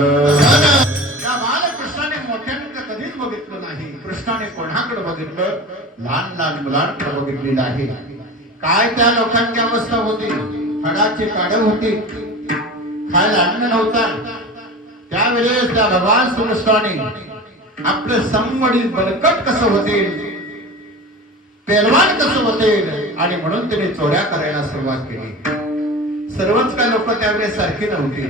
त्या बालकृष्णाने मोठ्याने कधीच बघितलं नाही. कृष्णाने कोणाकडे बघितलं? लहान लहान मुलांकडे बघितलेलं आहे. काय त्या लोकांची अवस्था होती? हाडाची काढ होती, खायला अन्न नव्हता. त्यावेळेस त्या भगवान श्रीकृष्णाने आपलं समवडील बलकट कसं होतील, पेलवान कसं होतील, आणि म्हणून त्याने चोऱ्या करायला सुरुवात केली. सर्वच काय लोक त्यावेळेस सारखी नव्हती.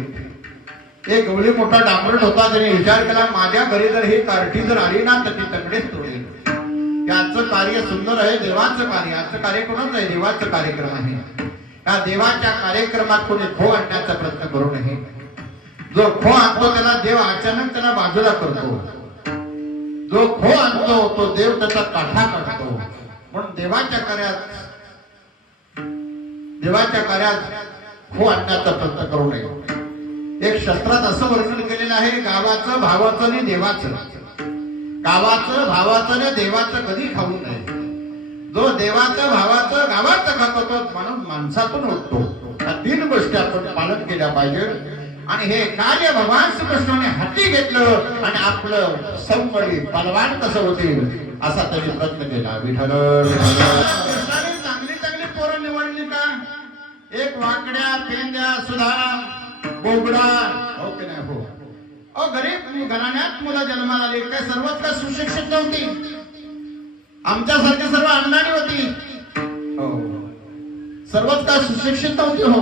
एक गवळी मोठा डांबरट होता. त्याने विचार केला, माझ्या घरी जर ही कार्टी जर आली ना तर ती तंगडेच तोडेल. याचं कार्य सुंदर आहे, देवाचं कार्य. आजचं कार्य कोणाचं आहे? देवाचं कार्यक्रम आहे. या देवाच्या कार्यक्रमात कोणी खो आणण्याचा प्रयत्न करू नये. जो खो आणतो त्याला देव अचानक त्याला बाजूला करतो. जो खो आणतो तो देव त्याचा काठा काढतो. म्हणून देवाच्या कार्यात खो आणण्याचा प्रयत्न करू नये. एक शास्त्रात असं वर्णन केलेलं आहे, गावाचं भावाचं आणि देवाचं. गावाचं भावाचं आणि देवाचं कधी खाऊ नये. जो देवाचं भावाचं गावाचं खातो तो म्हणून माणसातून उठतो. या 3 गोष्टी आपण पालन केल्या पाहिजे. आणि हे कार्य भगवान श्रीकृष्णाने हाती घेतलं आणि आपलं संवडी पलवान कसं होतील असा त्यांनी प्रयत्न केला. विठ्ठल. कृष्णाने चांगली चांगली पोरं निवडली का? एक वाकड्या पेंद्या सुद्धा बोबडा हो की नाही? हो. गरीब घराण्यात मुलं जन्माला आली. काय सर्वच काय सुशिक्षित नव्हती. आमच्यासारखी सर्व अण्णानी होती. हो. सर्वच काय सुशिक्षित नव्हती. हो.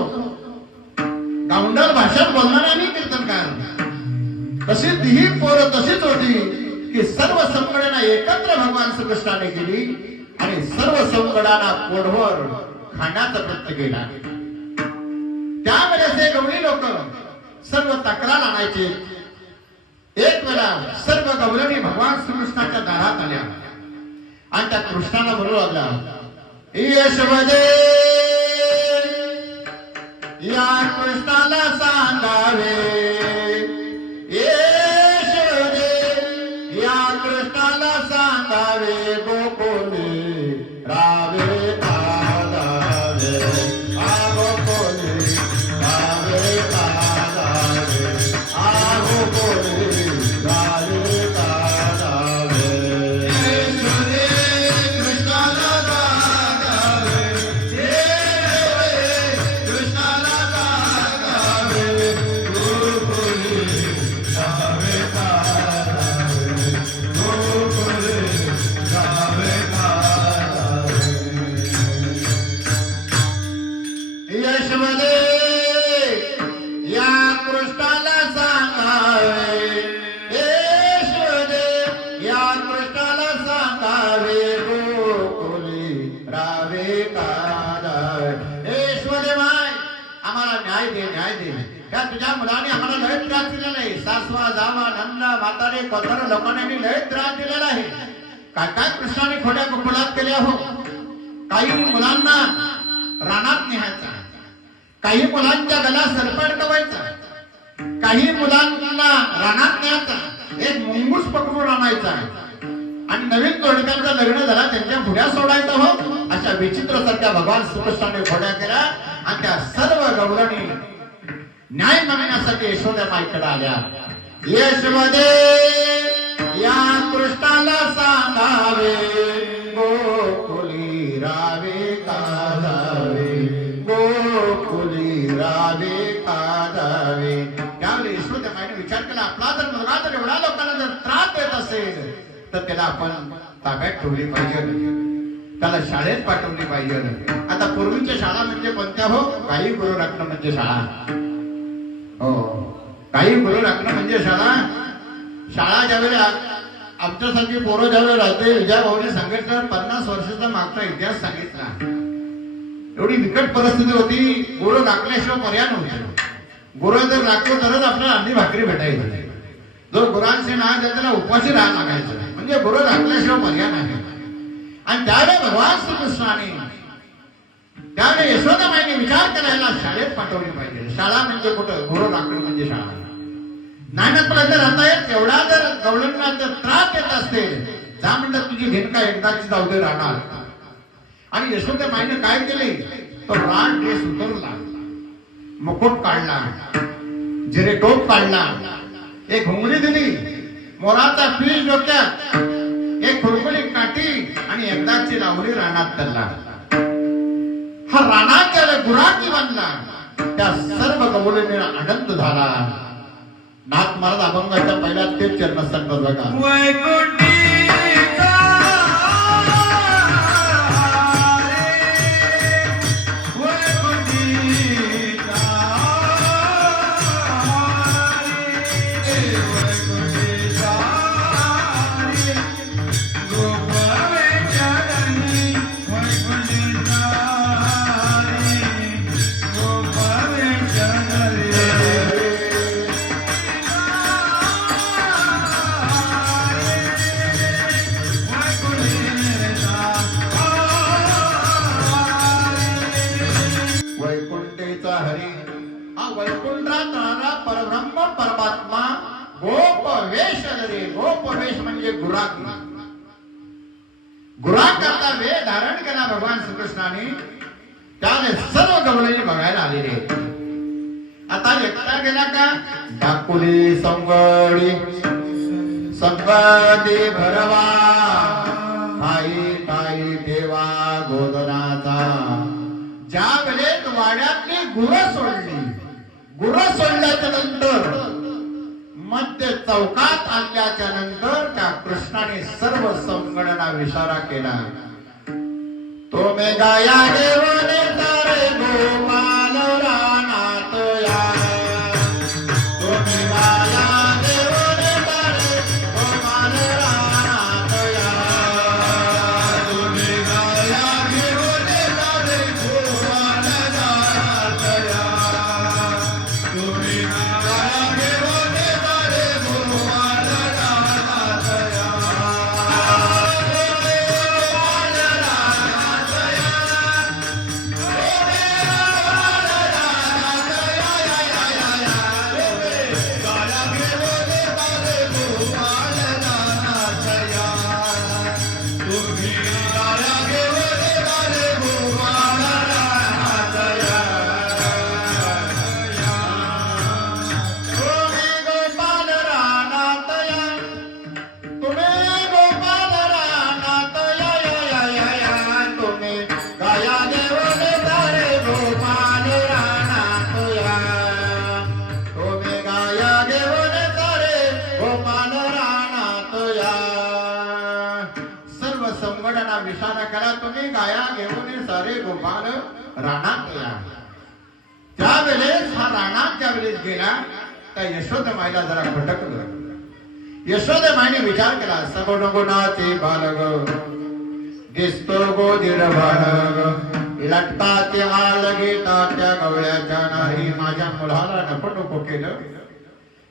गावंडळ भाषेत बोलणारे आणि कीर्तनकार. तशीच ही पोरं तशीच होती की सर्व संकटांना एकत्र भगवान श्रीकृष्णाने केली आणि सर्व संकटांना पोटभर खाण्याचा प्रयत्न केला. त्यावेळेस हे गवळी लोक सर्व तक्रार आणायचे. एक वेळा सर्व गवळणी भगवान श्रीकृष्णाच्या दारात आल्या आणि त्या कृष्णाला बोलू लागला, यशोदे या कृष्णाला सांगावे, यशोदे या कृष्णाला सांगावे, गोकुले रावे कादावे, गोकुले रावे कादावे, गोकुले रावे कादावे. यशोदे कृष्णाला सांगावे, कृष्णाला सांगावे, गोकुले रावे कादावे, गोकुले रावे कादावे. यशोदे या कृष्णाला सांगावे, यशोदे या कृष्णाला सांगावे, गोकुले रावे कादावे. यशोदे माय आम्हाला न्याय दे, न्याय दे. त्या तुझ्या मुलाने आम्हाला लय त्रास दिलेला आहे. सासवा जावा नंदा म्हातारे कोथर लोकांनी लय त्रास दिलेला आहे. काय काय कृष्णाने खोड्या कुकुलात केल्या. हो. काही मुलांना रानात न्यायचा, काही मुलांच्या गला सरपण कवायचा, काही मुलांना रानात न्यायचा, एक मुंगूस पकडून आणायचा आणि नवीन जोडप्यांचं लग्न झाला त्यांच्या पुढ्या सोडायचा. हो. अशा विचित्र सारख्या भगवान श्रीकृष्णाने खोड्या केल्या आणि त्या सर्व गवळणी न्याय मागण्यासाठी यशोदा माईकडे आल्या. यशोदे या कृष्णाला सांगावे, गोकुली रावे कादावे, गोकुली रावे कादावे. त्यावेळी यशोदा माईने विचार केला, आपला जर मुलगा जर एवढा लोकांना जर त्रास देत असेल तर त्याला आपण ताब्यात ठेवली पाहिजे, त्याला शाळेत पाठवली पाहिजे. आता पूर्वीच्या शाळा म्हणजे कोणत्या? हो. काही गुरु राखणं म्हणजे शाळा. हो. काही गुरु राखणं म्हणजे शाळा. शाळा ज्यावेळेला आमच्यासारखी पोरं ज्यावेळेला राहते, विजया भाऊने सांगितलं 50 वर्षाचा मागचा इतिहास सांगितला. एवढी बिकट परिस्थिती होती. गुरु राखल्याशिवाय पर्याय नव्हते. गुरु जर राखलो तरच आपल्याला अंडी भाकरी भेटायची. जो गुरांचे नाव त्याला उपाशी राहा लागायचं. म्हणजे गुरु राखल्याशिवाय पर्याय नाही. आणि त्यावेळेस भगवान श्रीकृष्णाने त्यावेळेस यशोदा माईने विचार केला, याला शाळेत पाठवली पाहिजे. शाळा म्हणजे कुठं? गुरु राखणं म्हणजे शाळा. नाही ना तुला जर आता एवढा जर गवळणला जर त्रास येत असेल जा म्हणतात तुझी ढेनका एकदाची जाऊ दे राहणार. आणि यशोदे माईने काय केले तो रान ड्रेस उतरला, मुकुट काढला, जिरे टोप काढला, एक घुंगडी दिली, मोराचा पीस डोक्यात, एक खुरकुली काठी आणि एकदाची लावली रानात चालला. हा रानाच्या गुराकी बनला. त्या सर्व गवळीने आनंद झाला. नाथ महाराज अभंगाच्या पहिल्या तेच चरण सांगतात बघा. वैकुंठेचा हरी हा वैकुंठात राहणारा परब्रह्म परमात्मा गोपवेश रे. गोपवेश म्हणजे गुराक. गुराक करता वेळ धारण केला भगवान श्रीकृष्णाने. त्याने सर्व गवळणी बघायला आलेले. आता एकटा गेला का दाकुली संगडी संगती भरवा आई ताई देवा गोदनाचा. ज्या वेळेत वाड्यातली गुरं सोडल्याच्या नंतर मध्य चौकात आणल्याच्या नंतर त्या कृष्णाने सर्व संगणना विचारा केला. तो मे गाया देवने तारे गोपाल रानात या. तो मे गाया देवने तारे गोपाल रानात या. तो मे गाया देवने तारे गोपाल रानात या. तो मे गाया देवने तारे गोपाल रानात या. विचार करा तुम्ही गाया घेऊन सारे गोपाल रानात या. त्यावेळेस हा रानात ज्यावेळेस गेला त्या यशोदमाईला जरा भटकलं. यशोदमाईने विचार केला सगुण गुणाचे बालग दिसतो गोधीर बालग लटकाचे हाल घेता त्या गवळ्याच्या नाही. माझ्या मुलाला नको नको केलं.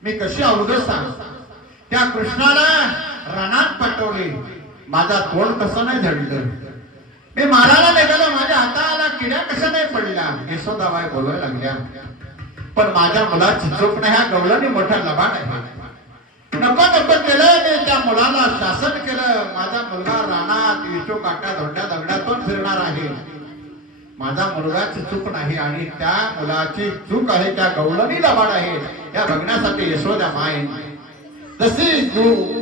मी कशी अवघड सांग त्या कृष्णाला रानात पाठवले. माझा तोंड कसं नाही झडलं. मी मारायला निघालो. माझ्या हाताला किड्या कशा नाही पडल्या. यशोदाबाई बोलायला लागल्या पण माझ्या मुलाची चूक नाही. ह्या गवळणी मोठा लबाड आहे. नको नको केलं. मी त्या मुलाला शासन केलं. माझा मुलगा रानात विचू काट्या धोंड्या दगडातून फिरणार आहे. माझा मुलगाची चूक नाही आणि त्या मुलाची चूक आहे. त्या गवळणी लबाड आहे. या बघण्यासाठी यशोदा माय जशी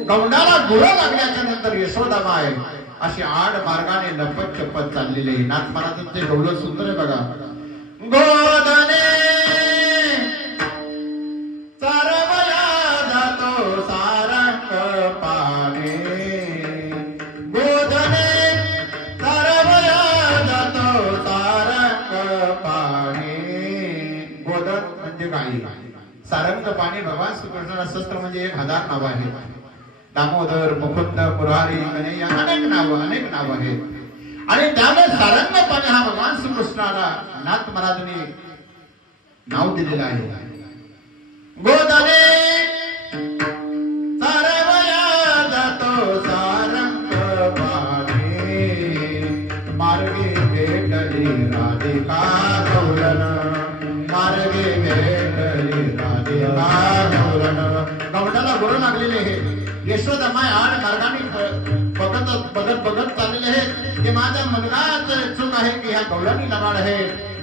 गवंडाला गुरं लागल्याच्या नंतर यशोदामाय अशी आड मार्गाने लपत चपत चाललेली. नाथ महाराजांचे गवळण सुंदर आहे बघा. गोधने चारवया जातो सारंग पाने. गोधने चारवया जातो सारंग पाने. गोधन म्हणजे गाई. सारंग पाणी भगवान श्रीकृष्णाला शस्त्र म्हणजे 1000 नाव आहेत. दामोदर मुकुंद मुरारी कन्हैया अनेक नाव आहेत. आणि त्यामुळे सारंग पाणी हा भगवान श्रीकृष्णाला नाथ महाराजांनी नाव दिलेलं आहे. गोदाने सारवया जातो सारंग पाणी. मार्गे भेटली राधिका गवळण. मार्गे भेटली राधिका गवळण. गुरं लागलेले आहेत. यशोदा माय आड मार्गाने बघत बघत बघत चाललेले आहेत की माझा मुलगाच चूक आहे की ह्या गवळणी लबाड आहे.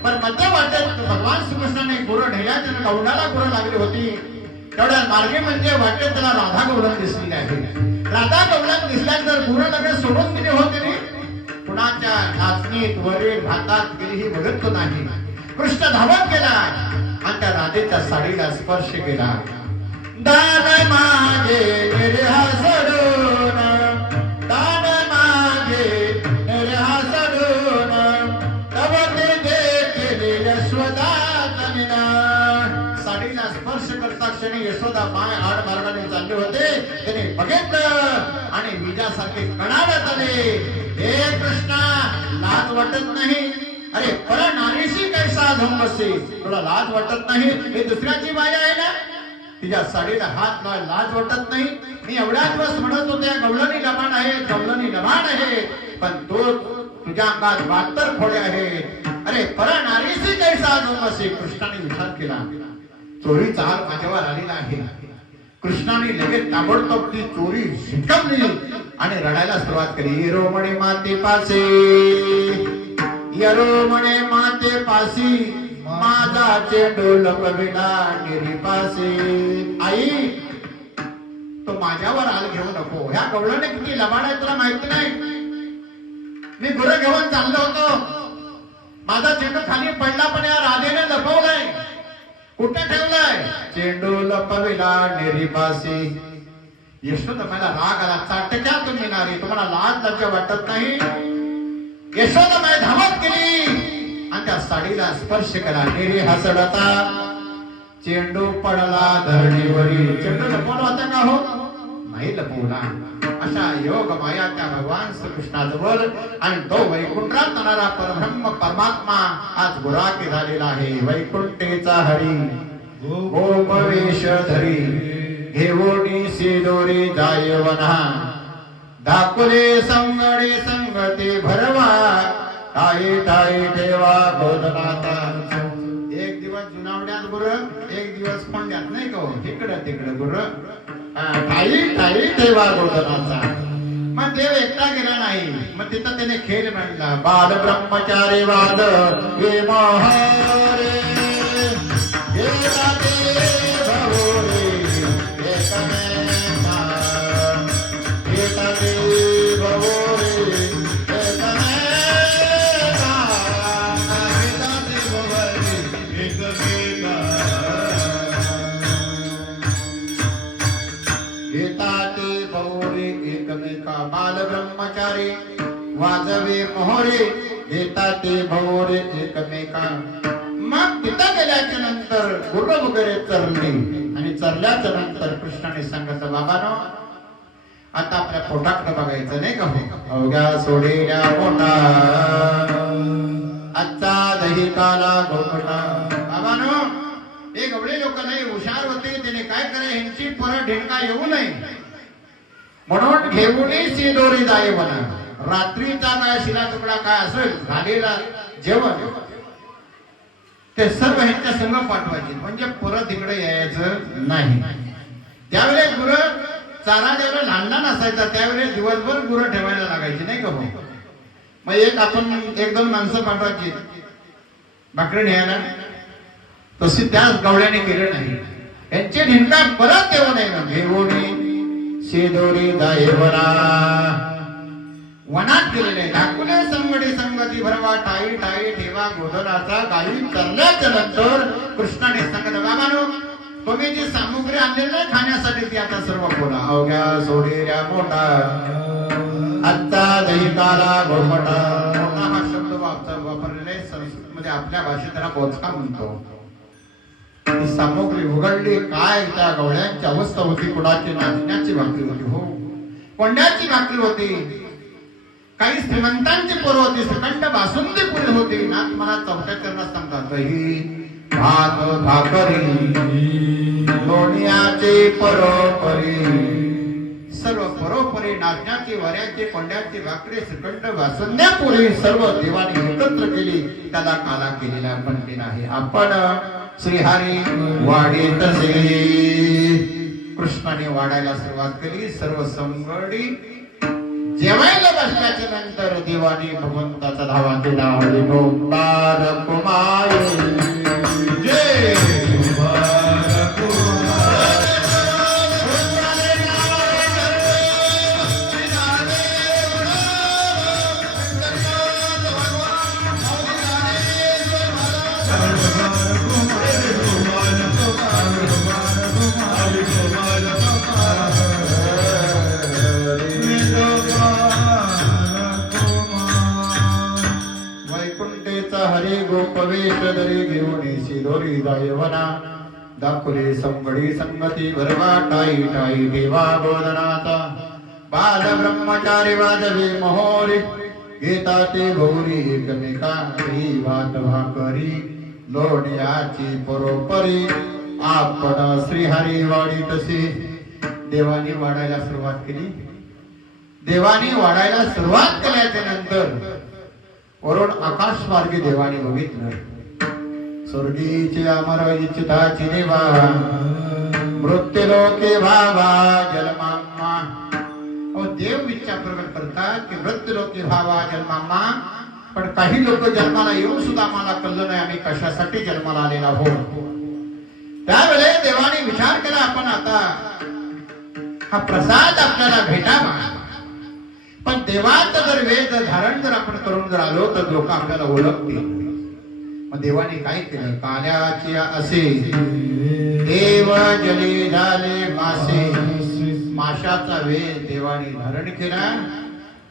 पण मध्य वाटेत भगवान श्रीकृष्णाने गुरं ढेल्याच्या गवळाला गुरं लागली होती. तेवढ्या मार्गे म्हणजे वाटेत त्याला राधा गवळण दिसली आहे. राधा गवळण दिसल्यानंतर गुरं लगेच सोडून दिले होते नाही. कुणाच्या नाचणीत वरील भातात गेलीही बघत नाही. कृष्ण धावत गेला आणि त्या राधेच्या साडीला स्पर्श केला. दान मागे निर्हा सोडून, दान मागे निर्हा सोडून, तव ते देखील यशोदा तनिना. साडीला स्पर्श करता क्षणी यशोदा माय आड मार्गाने चालले होते. त्याने बघितलं आणि विजासारखे कणाडत आले. हे कृष्णा, लाज वाटत नाही? अरे पर नारीशी कैसा धम्मसे, तुला लाज वाटत नाही? हे दुसऱ्याची बाया आहे ना, तिच्या साडीला हात लावायला लाज वाटत नाही? मी एवढ्या दिवस म्हणत होते गवळणी लबाड आहे, गवळणी लबाड आहे, पण तो तुझ्या अंगात 72 खोडे आहेत. अरे पर नारीशी कैसा धम्मसे. कृष्णाने विचार केला, चोरीचा हाल माझ्यावर आलेला आहे. कृष्णाने लगेच ताबडतोब ती चोरी शिटकवली आणि रडायला सुरुवात केली. रोमणे माते पासे, यरोमणे माते पासी, माझा चेंडू लपविला निरीपासे. आई, तो माझ्यावर हाल घेऊ नको. ह्या गवळणे किती लबाड आहे तुला माहिती नाही? मी गुरं घेऊन चाललो होतो, माझा चेंडू खाली पडला पण या राधेने लपवलाय. कुठे ठेवलाय? चेंडू लपविला निरीपासी. यशोदा मला राग आला. चाटक्या तुम्ही नारी, तुम्हाला लाज लज्जा वाटत नाही? यशोदा माय धावत गेली आणि त्या साडीला स्पर्श केला. निरी हसडता चेंडू पडला धरणीवरी. चेंडू लपवला होता का? हो, नाही लपवला. अशा योग माया त्या भगवान श्रीकृष्णाजवळ आणि तो वैकुंठात जाणारा परब्रह्म परमात्मा आज गुराकी झालेला आहे. वैकुंठेचा हरी गोपवेश धरी, घेऊनी सिदोरी जायवना, दाकुले संगडे संगती भरवा, टाई टाई ठेवा गोदनाथा. एक दिवस जुनावड्यात गुर, एक दिवस पंड्यात, नाही का? इकडं तिकडं गुर, टाई टाई ठेवा गोदनाचा. मग देव एकटा गेला नाही. मग तिथं त्याने खेळ म्हणला. बाल ब्रह्मचारी वाद हे महारे, बाल ब्रह्मचारी वाजवे मोहरे, घेता ते भोरे एकमेका. मग तिथं गेल्याच्या नंतर गुरं वगैरे चरली आणि चरल्याच्या नंतर कृष्णाने सांगितलं, बाबानो आता आपल्या पोटाकडे बघायचं नाही का? अवघ्या सोडेल्या पोटा आजचा दही काला गोपटा. बाबानो, हे गवळे लोक नाही हुशार होते. त्याने काय करे, ह्यांची परत ढेंका येऊ नये म्हणून घेऊनही सिदोरी जाय म्हणा. रात्रीचा काय शिला तुकडा काय असेल झालेला जेवण ते सर्व ह्यांच्या संग पाठवायचे, म्हणजे परत इकडे यायचं नाही. त्यावेळेस गुरं चारा ज्यावेळेस लहान लहान असायचा त्यावेळेस दिवसभर गुरं ठेवायला लागायची, नाही का? मग एक आपण 1-2 माणसं पाठवायची भाकरी न्यायला, तशी त्याच गवळ्याने केलं नाही. यांचे ढिंका परत येऊ नये. घेऊन शेदोरी जायवना, वनात गेलेले. दाखवले संगडी संगती भरवा, टाई टाई ठेवा गोधनाचा. गाई चरल्याच्या नंतर कृष्णाने सांगितलं, बाबानो तुम्ही जी सामुग्री आणलेली नाही खाण्यासाठी ती आता सर्व बोला. अवघ्या सोडेल्या मोठा आजचा दही काला गोपटा. मोठा हा शब्द वापरलेला आहे संस्कृत मध्ये, आपल्या भाषेत त्याला बोचका म्हणतो. ती सामुग्री उघडली, काय त्या गवळ्यांची अवस्था होती. कुणाची नाचण्याची भाकरी होती, हो कोंड्याची भाकरी होती. काही श्रीमंतांची पोरं होती, श्रीखंड बासुंदी पुरी होती. नाथ मला 4थ्या चरणात सांगतात, दही भात भाकरी लोण्याचे परोपरी. सर्व परोपरी नाचण्याची, वऱ्याची, कोंड्याची भाकरी, श्रीखंड बासुंद्या पुरी सर्व देवाने एकत्र केली. त्याला काला केलेला बनलेला आहे. आपण श्रीहरी वाडी तसे कृष्णाने वाढायला सुरुवात केली. सर्व संगडी जेवायला बसल्याच्या नंतर देवाने भगवंताचा धावा केला. हरी गोपाल कुमार जय हरी गोपवेश दरी घेऊन शिदोरी दायवना दाखुले संगडी संगती भरवा टाई टाई देवा बोधनाचा बाल ब्रह्मचारी वाजवे मोहोरी गीता ते गौरी एकमेका भात भाकरी लोण्याची परोपरी आपण श्रीहरी वाडी तशी देवानी वाढायला सुरुवात केली. देवानी वाढायला सुरुवात केल्याच्या नंतर वरून आकाश मार्गी देवाने बघितलं. स्वर्गीचे अमर इच्छिताची देवा मृत्यूलोके भावा जन्माम्मा. देव इच्छा प्रकट करतात की मृत्यूलोके भावा जन्माम्मा. पण काही लोक जन्माला येऊन सुद्धा आम्हाला कळलं नाही आम्ही कशासाठी जन्माला आलेला आहोत. त्यावेळेला देवाने विचार केला आपण आता हा प्रसाद आपल्याला भेटावा. पण देवाचा जर वेद धारण जर आपण करून जर आलो तर लोक आपल्याला ओळखतील. मग देवाने काय केलं. काल्याची असे देव जली झाले मासे. माशाचा वेद देवाने धारण केला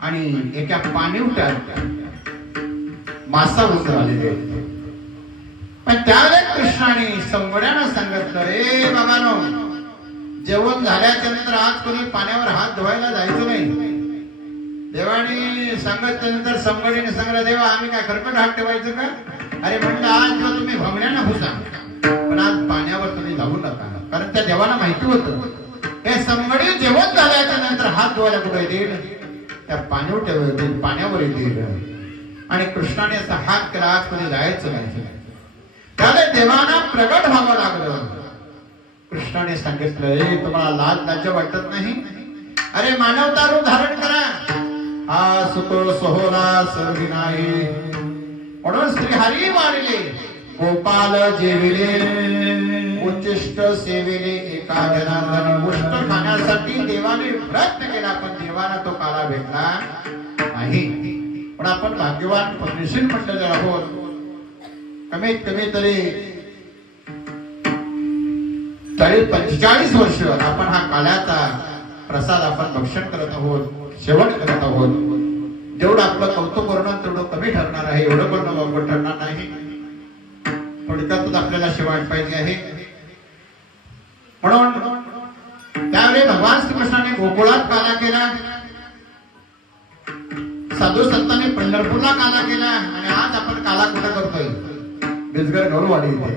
आणि एका पाणीवट्यात मासा उतर आलेले. पण त्यावेळेस कृष्णाने संगड्यांना सांगितलं रे बाबानो जेवण झाल्याच्या नंतर आज कोणी पाण्यावर हात धुवायला जायचं नाही. देवाने सांगितल्यानंतर संगडीने सांगितलं देवा आम्ही काय खरकट हात ठेवायचं का. अरे म्हणलं आज जेव्हा तुम्ही भंगड्यांना घुसा पण आज पाण्यावर तुम्ही जाऊ नका. कारण त्या देवाला माहिती होतं हे संगडी जेवण झाल्याच्या नंतर हात धुवायला कुठे येतील त्या पाण्यावर येतील. आणि कृष्णाने असा हात केला आज कोणी जायचं नाही. त्याला देवाना प्रगट व्हावं लागलं. कृष्णाने सांगितलं हे तुम्हाला लाज लज्जा वाटत नाही. अरे मानवता रूप धारण करा. हा सुख सोहळा सर्वी नाही. म्हणून श्रीहरी वाढले गोपाल जेविले उच्चिष्ट सेविले एका जनार्दन. गोष्ट खाण्यासाठी देवाने प्रयत्न केला पण देवाला तो काला भेटला नाही. पण आपण भाग्यवान पद्मश्री म्हटलं जर आहोत. कमीत कमी तरी 40-45 वर्ष आपण हा काल्याचा प्रसाद आपण भक्षण करत आहोत सेवन करत आहोत. जेवढं आपलं कौतुक वर्णन तेवढं कमी ठरणार आहे. एवढं पण वापर ठरणार नाही. थोडक्यातच आपल्याला शेवट पाहिजे आहे. म्हणून त्यावेळी भगवान श्रीकृष्णाने गोकुळात काला केला. साधू संतांनी पंढरपूरला काला केला. आणि आज आपण काला कुठं करतोय बिजगर गौरवाडी इथे.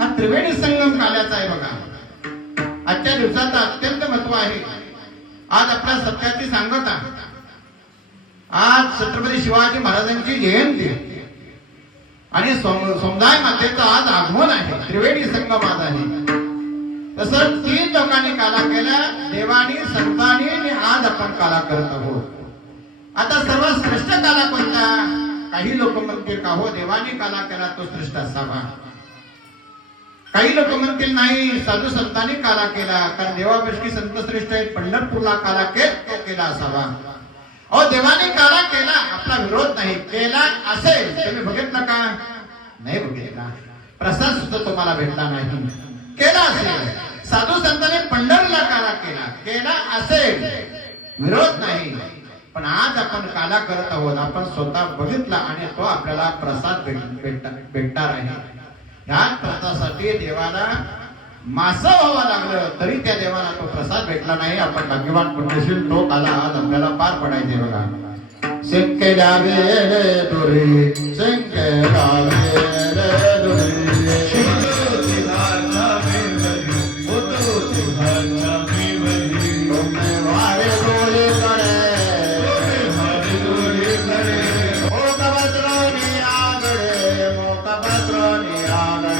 हा त्रिवेणी संगम काल्याचा आहे बघा. आजच्या दिवसाचं अत्यंत महत्व आहे. आज आपल्या सत्याची सांगता. आज छत्रपती शिवाजी महाराजांची जयंती आणि समुदाय मातेचं आज आगमन आहे. त्रिवेणी संगम आज आहे. तसंच 3 लोकांनी काला केला देवानी संतांनी आणि आज आपण काला करत आहोत. आता सर्वात श्रेष्ठ काला कोणता. काही लोक म्हणतील का हो देवानी काला केला तो श्रेष्ठ असावा. काही लोक म्हणतील नाही साधू संतांनी काला केला कारण देवापेक्षा संत श्रेष्ठ आहेत. पंढरपूरला काला केला असावा. अहो देवाने काला केला आपला विरोध नाही. केला असेल तुम्ही बघितलं का नाही बघितला. प्रसाद सुद्धा तुम्हाला भेटला नाही. केला असेल साधू संतांनी पंढरला काला केला असेल विरोध नाही. पण आज आपण काला करत आहोत. आपण स्वतः बघितला आणि तो आपल्याला प्रसाद भेटणार आहे. ह्या प्रसादासाठी देवाला मासा व्हावं लागलं तरी त्या देवाला तो प्रसाद भेटला नाही. आपण भाग्यवान पुण्यशील तो काला आज आपल्याला पार पडायचे बघा. सिंके जावे दुरी सिंके जावे दुरी मोका पत्रोनी आगडे